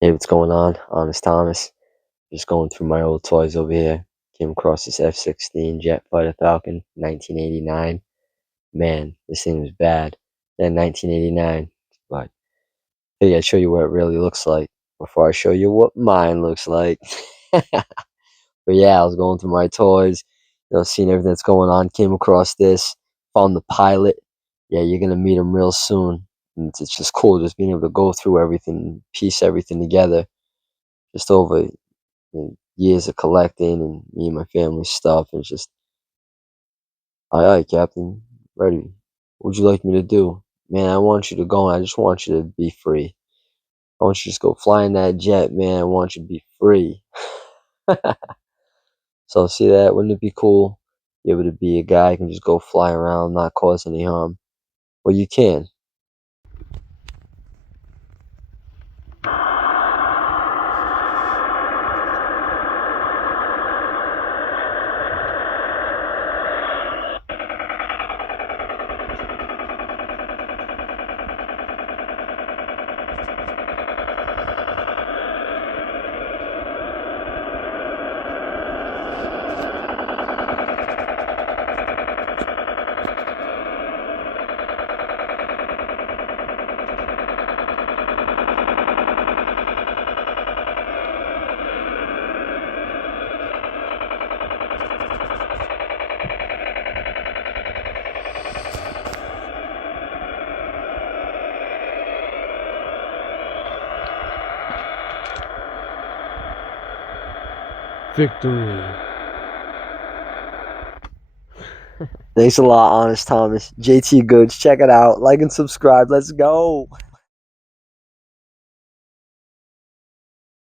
Hey, what's going on? Honest Thomas. Just going through my old toys over here. Came across this F-16 jet fighter Falcon, 1989. Man, this thing was bad. Yeah, 1989. But hey, I'd show you what it really looks like before I show you what mine looks like. But yeah, I was going through my toys, seeing everything that's going on. Came across this, found the pilot. Yeah, you're gonna meet him real soon. And it's just cool, just being able to go through everything, piece everything together, just over years of collecting and me and my family stuff. And it's just, aye, Captain, ready. What would you like me to do? Man, I want you to go. I just want you to be free. I want you to just go fly in that jet, man. I want you to be free. So, see that? Wouldn't it be cool? Be able to be a guy who can just go fly around, not cause any harm. Well, you can. Victory. Thanks a lot, Honest Thomas. JT Goods. Check it out. Like and subscribe. Let's go.